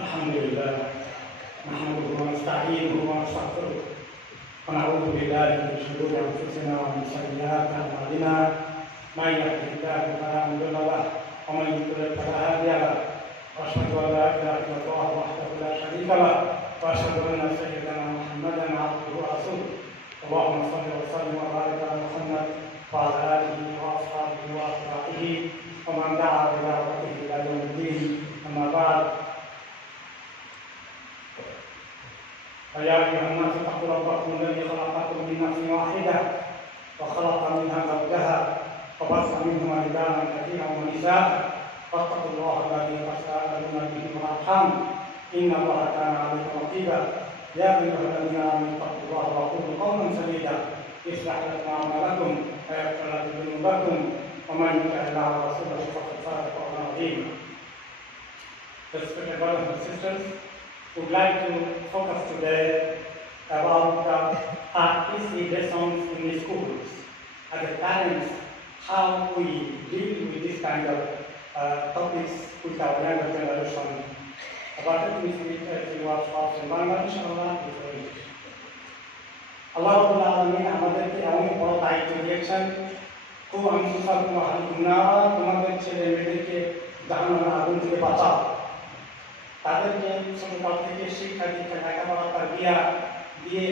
الحمد لله نحمده ونستعينه ونستغفره. ونعوذ بالله من شرور أنفسنا ومن سيئات أعمالنا. من يهده الله فلا مضل له ومن يضلل فلا هادي له. وأشهد أن لا إله إلا الله وحده لا شريك له وأشهد أن سيدنا محمدا عبده ورسوله. اللهم صل وسلم وبارك على محمد وعلى آله وأصحابه واتباعه ومن دعا فيا أيها الناس اتقوا ربكم الذي خلقكم من نفس واحدة وخلق منها زوجها وبث منهما رجالا كثيرا ونساء. واتقوا الله الذي تساءلون به والأرحام. إن الله كان عليكم رقيبا. يا أيها الذين آمنوا اتقوا الله وقولوا قولا سديدا. يصلح لكم أعمالكم ويغفر لكم ذنوبكم. ومن يطع الله ورسوله فقد فاز فوزا عظيما. Respected brothers and sisters, would like to focus today about the RTC lessons in the schools. As a parents, how we deal with this kind of uh, topics with our younger generation. About it, we see it in our shops in Bangladesh, inshallah, before it. আল্লাহ রাব্বুল আলামিন আমাদেরকে এমন বড় দায়িত্ব দিয়েছেন তো আমি সুসাদুম আহলিকুন্না তোমাদের ছেলে মেয়েদেরকে জাহান্নামের আগুন থেকে বাঁচাও তাদেরকে ছোটকাল থেকে শিক্ষা দীক্ষা লেখাপড়া বিয়া দিয়ে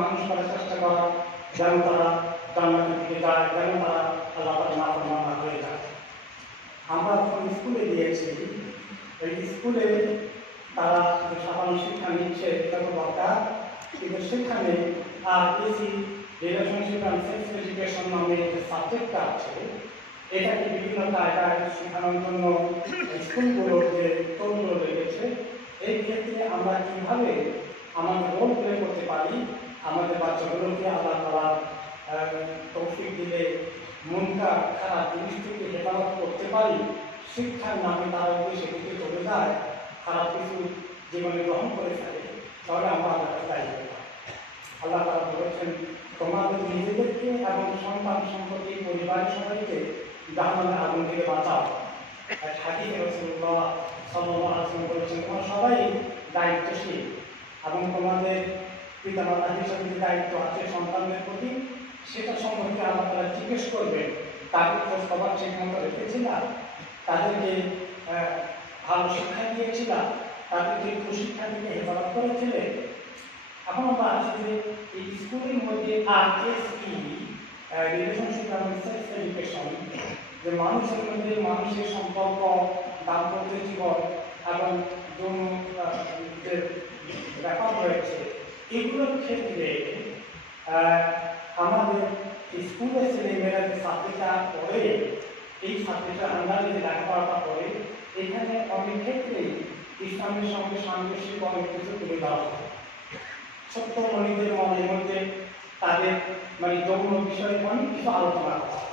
মানুষ করার চেষ্টা করা যেন তারা জান্নাতের দিকে যায়, যেন তারা আল্লাহ হয়ে যায়। আমরা যখন স্কুলে দিয়েছি এই স্কুলে তারা সাধারণ শিক্ষা নিচ্ছে, এটা তো দরকার, কিন্তু সেখানে R S E relationship and sex education নামে যে সাবজেক্টটা আছে, এটাকে বিভিন্ন জায়গায় শেখানোর জন্য স্কুলগুলো যে তরুণগুলো লেগেছে এই ক্ষেত্রে আমরা কীভাবে আমাদের রোল প্লে করতে পারি, আমাদের বাচ্চাগুলোকে আল্লাহ তালা তৌফিক দিলে মনটা খারাপ জিনিস থেকে হেফাজত করতে পারি, শিক্ষার নামে তারা যদি সেদিকে চলে যায়, খারাপ কিছু জীবনে গ্রহণ করে থাকে, তাহলে আমরা আল্লাহ দায়ী আল্লাহ তালা বলেছেন, তোমাদের নিজেদেরকে এবং সন্তান সম্পর্কে পরিবারের সবাইকে জাহান্নামের আগুন থেকে বাঁচাও। আর হাদিসে ওয়াসাল্লাম বলেছেন তোমরা সবাই দায়িত্বশীল। এবং তোমাদের পিতামাতা হিসেবে দায়িত্ব আছে, সন্তানদের প্রতি, সেটা সম্পর্কে আল্লাহ তারা জিজ্ঞেস করবেন তাদের খোঁজ খবর ঠিক রেখেছিলাম। তাদেরকে ভালো শিক্ষা দিয়েছিলাম। তাদেরকে কুশিক্ষা থেকে হেফাজত করেছিলেন এখন আমরা যে এই স্কুলের মধ্যে আর এস ই রিলেশনশিপ এবং এডুকেশন, যে মানুষের মধ্যে মানুষের সম্পর্ক দাম্পত্য জীবন এবং যৌন ব্যাপার রয়েছে, এগুলোর ক্ষেত্রে আমাদের স্কুলের ছেলেমেয়েরা যে সাবজেক্টটা পড়ে, এই সাবজেক্টের আন্ডারে যে লেখাপড়াটা পড়ে, এখানে অনেক ক্ষেত্রেই ইসলামের সঙ্গে সাংঘর্ষিক অনেক কিছু তুলে দেওয়া হয় ছোট্ট মনিদের মনের মধ্যে তাদের মানে যৌন বিষয়ে অনেক কিছু আলোচনা করা।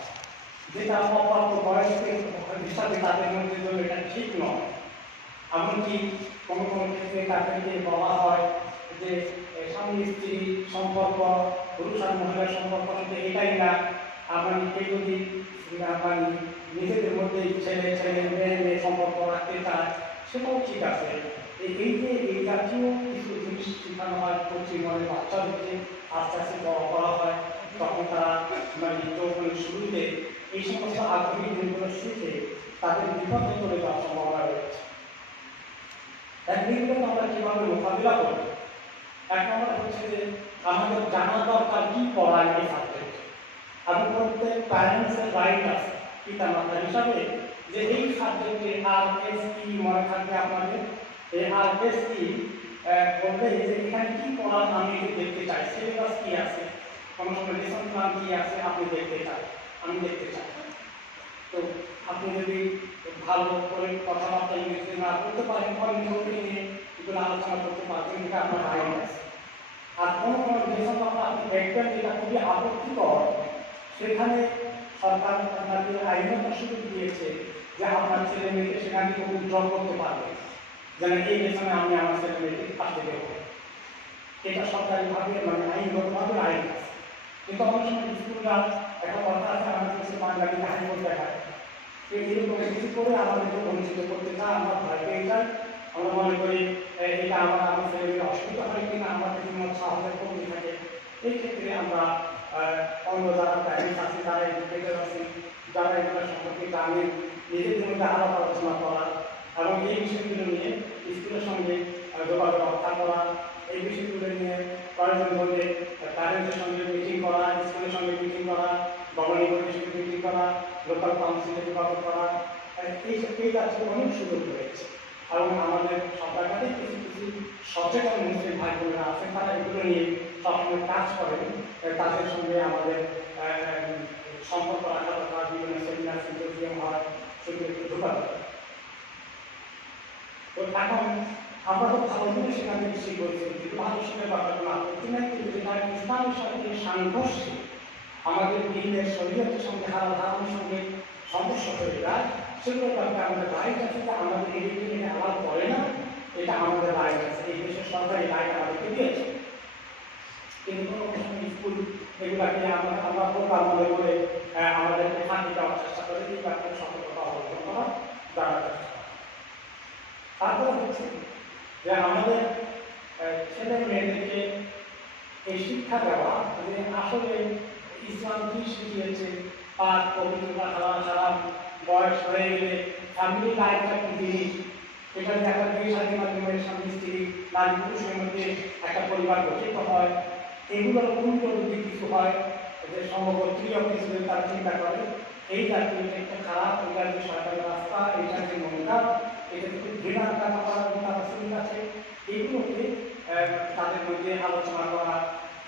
যেটা অপ্রাপ্ত বয়সকে হিসাবে তাদের মধ্যে জন্য এটা ঠিক নয়। এমনকি কোনো কোনো ক্ষেত্রে তাদেরকে বলা হয় যে স্বামী স্ত্রী সম্পর্ক পুরুষ আর মহিলার সম্পর্ক কিন্তু এটাই না। আমার কেউ যদি আহ, মানে নিজেদের মধ্যে ছেলে ছেলে মেয়ে মেয়ে সম্পর্ক রাখতে চায় সেটাও ঠিক আছে। এই যে এই জাতীয় কিছু জিনিস শেখানো হয় মানে বাচ্চাদেরকে আস্তে আস্তে বড় করা হয় তখন তারা মানে শুরুতে এই সমস্ত আগ্রহী শিখে তাদের বিপদে চলে যাওয়ার সম্ভাবনা রয়েছে। আমরা কীভাবে মোকাবিলা করব? এক নম্বর হচ্ছে যে আমাদের জানা দরকার কি এই প্রত্যেক প্যারেন্টসের রাইট আছে পিতা মাতা হিসাবে। যে এই সাবজেক্টে আর এস কি মনে থাকবে আপনাদের? এই আর এস কি বলবে যে এখানে কি আমি দেখতে চাই। সিলেবাস কি আছে? কোনো সময় প্ল্যান কি আছে? আপনি দেখতে চাই আমি দেখতে চাই। তো আপনি যদি ভালো করে কথাবার্তা ইংরেজিতে না করতে পারেন অনেক লোককে নিয়ে এগুলো আলোচনা করতে পারবেন এটা আপনার আইন আছে। আর কোনো কোনো কথা আপনি দেখবেন যেটা খুবই আপত্তিকর, সেখানে সরকার আপনাকে আইনত সুযোগ দিয়েছে যে আপনার ছেলে মেয়েকে সেখানে উজ্জ্বল করতে পারবে যেন এই পেছনে আমি আমার ছেলে মেয়েকে আসতে দেবো। এটা সরকারিভাবে মানে আইনগতভাবে আইন আছে। কিন্তু অনেক সময় স্কুলরা একটা কথা আছে, আমাদের কাছে বাঙালি হাইকোর্ট দেখায় তো এরকম কিছু করে আমাদেরকে বঞ্চিত করতে চায়, আমরা ভয় পেয়ে যাই। আমরা মনে করি এটা আমার আমার ছেলেমেয়ের অসুবিধা হয় কিনা আমাদের জন্য সাহায্যের কমতি থাকে, এই ক্ষেত্রে আমরা অন্য যারা প্যারেন্টস আছে, যারা এডুকেটেড আছেন যারা এগুলো সম্পর্কে জানেন নিজেদের মধ্যে আলাপ আলোচনা করা এবং এই বিষয়গুলো নিয়ে স্কুলের সঙ্গে যোগাযোগ রক্ষা করা, এই বিষয়গুলো নিয়ে প্রয়োজন হলে প্যারেন্টসের সঙ্গে মিটিং করা স্কুলের সঙ্গে মিটিং করা গভর্নিং বডির সঙ্গে মিটিং করা লোকাল কাউন্সিলে যোগাযোগ করা এই এই কাজে অনেক সুযোগ রয়েছে এবং আমাদের সরকারকারে কিছু কিছু সচেতন মুসলিম ভাই বোনেরা আছেন তারা এগুলো নিয়ে সবসময় কাজ করেন। তাদের সঙ্গে আমাদের সম্পর্ক রাখা দরকার, বিভিন্ন সেমিনার সিম্পোজিয়াম হয় সেগুলো একটু ঢোকা তো এখন আমরা তো ভালো জিনিস সেখানে বেশি বলছি কিন্তু ভালো শিখে ব্যাপার কোনো আপত্তি কিন্তু যেটা ইসলামের সাথে যে সাংঘর্ষিক। আমাদের দিনের শরীরের সঙ্গে হারা ধারণের সঙ্গে সমস্যা হয়ে যায় সেগুলো ব্যাপারে আমাদের রাইট আছে যে আমাদের এই দিকে আলাপ করে না এটা আমাদের রাইট আছে এই দেশের সরকারি রাইট আমাদেরকে দিয়েছে। কিন্তু কোনো স্কুল এগুলাকে আমরা আমরা প্রোগ্রাম মনে করে আহ, আমাদেরকে ফাঁকি দেওয়ার চেষ্টা করে এই ব্যাপারে সতর্কতা অবলম্বন করা জানার চেষ্টা তারপরে হচ্ছে যে আমাদের ছেলে মেয়েদেরকে এই শিক্ষা দেওয়া, যে আসলে ইসলাম কি শিখিয়েছে, পাক পবিত্রতা খাওয়া ছাড়া বয়স হয়ে গেলে ফ্যামিলি লাইফটা কি জিনিস? এটা যে একটা বিয়ে শাদী মাধ্যমে স্বামী, স্ত্রী, নারী, পুরুষের মধ্যে একটা পরিবার গঠিত হয়। এগুলোর উল্টো যদি কিছু হয়, যে সমগোত্রীয় কিছু তারা চিন্তা করে, এই জাতীয় একটা খারাপ এটা যে সরকারি রাস্তা এটা যে মনটা এটা যদি ঘৃণার কাজ করার মতো সুবিধা আছে এইগুলোকে আহ, তাদের আলোচনা করা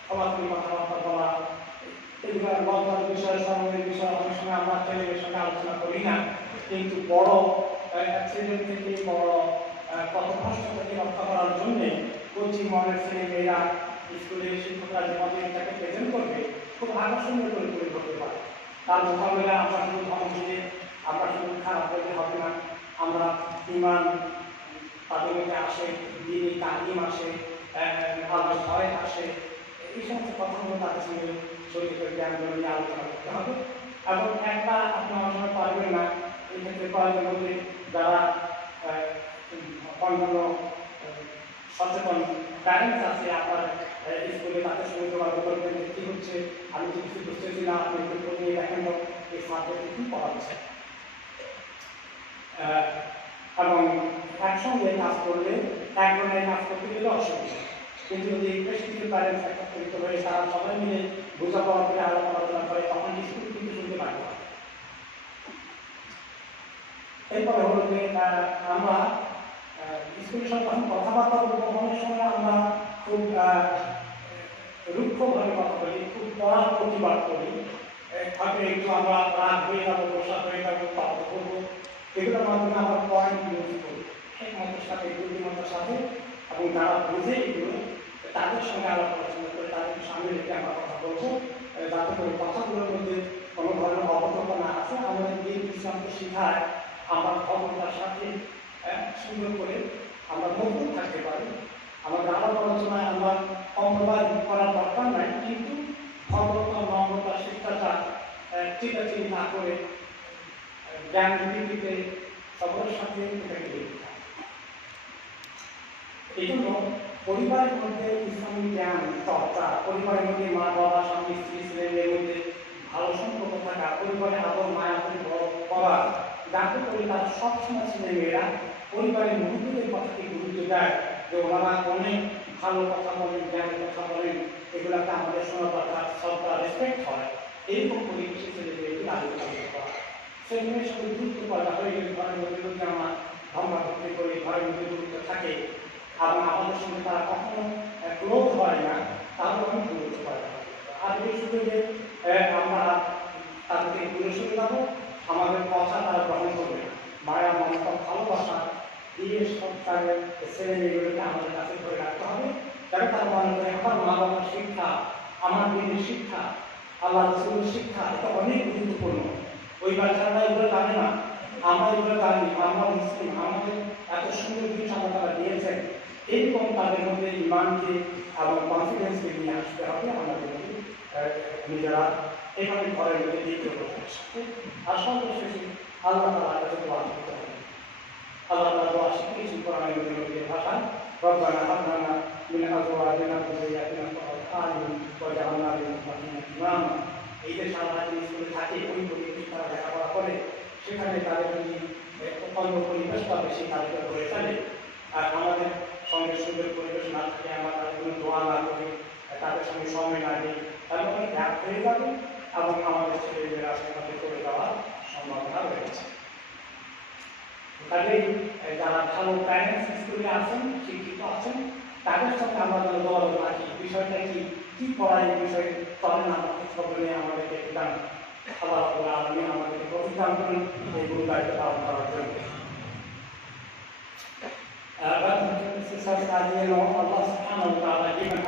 সমাজনী কথাবার্তা বলা এগুলো লজ্জার বিষয় সরমের বিষয় অনেক সময় আমরা সঙ্গে আলোচনা করি না। কিন্তু বড় অ্যাক্সিডেন্ট থেকে বড় পথভ্রষ্ট থেকে রক্ষা করার জন্যে কোচিং মডেল ছেলে স্কুলে শিক্ষকরা যেভাবে এটাকে প্রেজেন্ট করবে, খুব আকর্ষণীয় করে তুলে ধরতে পারে। তার মোকাবেলা আমরা শুধু ধর্ম দিলে আমরা শুধু খারাপ হইলে হবে না। আমরা ইমান, তাদের মধ্যে আসে দিনই তালিম আসে আহ, আল্লাহর আসে। এই সমস্ত কথাগুলো তাদের সঙ্গে শরীরের জ্ঞানগুলো নিয়ে আলোচনা করতে হবে। এবং একটা আপনি আমার পারবেন না এই ক্ষেত্রে কয়েকজন মধ্যে যারা অন্যান্য সচেতন প্যারেন্টস আছে আপনার স্কুলে তাদের সঙ্গে যোগাযোগ করবেন যে কী হচ্ছে আমি তো কিছু বুঝতেছি না আপনি একটু নিয়ে দেখেন এই সাবজেক্টে কী পড়াচ্ছে আহ, এবং একসঙ্গে কাজ করলে একজনের কাজ করতে গেলে অসুবিধা। কিন্তু যদি বেশ কিছু প্যারেন্টস একত্রিত হয়ে তারা সবাই মিলে বোঝাপড়া করে আলাপ আলোচনা করে, তখন স্কুল কিন্তু শুনতে পারবে। এরপরে হলো যে আমরা স্কুলের সঙ্গে যখন কথাবার্তা বলব। অনেক সময় আমরা খুব রুক্ষভাবে কথা বলি, খুব কড়া প্রতিবাদ করি। হয়তো একটু আমরা রাগ হয়ে যাব দোষা হয়ে যাব, তর্ক করব। এগুলোর মাধ্যমে আমরা পয়েন্ট ইউজ করি। সেই মতের সাথে বুদ্ধিমত্তার সাথে, এবং যারা বুঝে এগুলো, তাদের সঙ্গে আলাপ আলোচনা করে তাদেরকে সামনে রেখে আমরা কথা বলব। যাতে করে কথাগুলোর মধ্যে কোনো ধরনের অবগত না আছে আমাদের দিন ইসলামকে শেখায়, আমার ভদ্রতার সাথে সুন্দর করে আমরা মজবুত থাকতে পারি। আমাদের আলাপ আলোচনায় আমরা কম্প্রোমাইজ করার দরকার নাই, কিন্তু ভদ্রতা নম্রতা শিষ্টাচার চিন্তাচিন্তি না করে জ্ঞান ভিত্তিতে সকলের সাথে এটাকে এই জন্য পরিবারের মধ্যে ইসলামিক জ্ঞান চর্চা পরিবারের মধ্যে মা, বাবা, স্বামী, স্ত্রী ছেলেমেয়ের মধ্যে ভালো সম্পর্ক থাকা, পরিবারে আদর মায়া করে করা যাতে করে তারা সবসময় ছেলেমেয়েরা পরিবারের মুহূর্তের কথাকে গুরুত্ব দেয় যে ওনারা অনেক ভালো কথা বলেন জ্ঞানের কথা বলেন, এগুলাকে আমাদের শোনা দরকার শ্রদ্ধা রেসপেক্ট হয়। এইরকম পরিবেশে ছেলেমেয়েকে আলোচনা করা ছেলেমেয়ের সাথে দূরত্ব পয়দা হয়ে ঘরের মধ্যে যদি আমার ধর্মাভক্তি করে ঘরের মধ্যে দূরত্ব থাকে এবং আমাদের সঙ্গে তারা কখনো ক্লোজ হয় না তাহলে আমি দূরত্ব হয় আর সুযোগে আহ, আমরা তাদেরকে দূরে সরে যাব আমাদের কথা তারা গ্রহণ করবে না। মায়া মমতা ভালোবাসা দিয়ে সব তাদের ছেলে মেয়েগুলোকে আমাদের কাছে ধরে রাখতে হবে যাতে তারা মনে করে আমার মা বাবার শিক্ষা আমার দিনের শিক্ষা আল্লাহ রসুলের শিক্ষা এটা অনেক গুরুত্বপূর্ণ। ওই বাচ্চারা এগুলো জানে না আমরা এগুলো জানি আমরা মুসলিম আমাদের এত সুন্দর জিনিস আমরা তারা দিয়েছেন এইরকম তাদের মধ্যে ইমানকে এবং কনফিডেন্সকে নিয়ে আসতে হবে আমাদের মধ্যে আহ, নিজেরা এভাবে ঘরের মধ্যে লিপ্ত করতে সাথে আর সর্বশেষে আল্লাহ তালা কাছে দোয়া করতে হবে আল্লাহ তালা দোয়া শিখিয়েছেন কোরআনের নবীর ভাষা ربنا هب لنا من ازواجنا وذرياتنا قرة اعين واجعلنا للمتقين اماما এই যে সারা সেখানে তাদের যদি অন্য পরিবেশ পাবে সেই কাজটা করে ফেলে, আর আমাদের সঙ্গে সুন্দর পরিবেশ না থাকে আমরা তাদের জন্য দোয়া না করি তাদের সঙ্গে সময় না দিই, তাহলে অনেক গ্যাপ হয়ে যাবে এবং আমাদের ছেলেমেয়েরা সেখানে করে দেওয়ার সম্ভাবনা রয়েছে। কাজেই যারা ভালো প্যারেন্টস স্কুলে আছেন, শিক্ষিত আছেন, তাদের সঙ্গে আমরা যেন যোগাযোগ রাখি বিষয়টা কি? কি পড়ায় এই বিষয়ে? চলে না সকলে আমাদেরকে দান আল্লাহ আলমী আমাদেরকে প্রতিদান করেন এইগুলো দায়িত্ব পালন করার জন্য Uh, but, Sister Sadiya, Allah subhanahu wa ta'ala given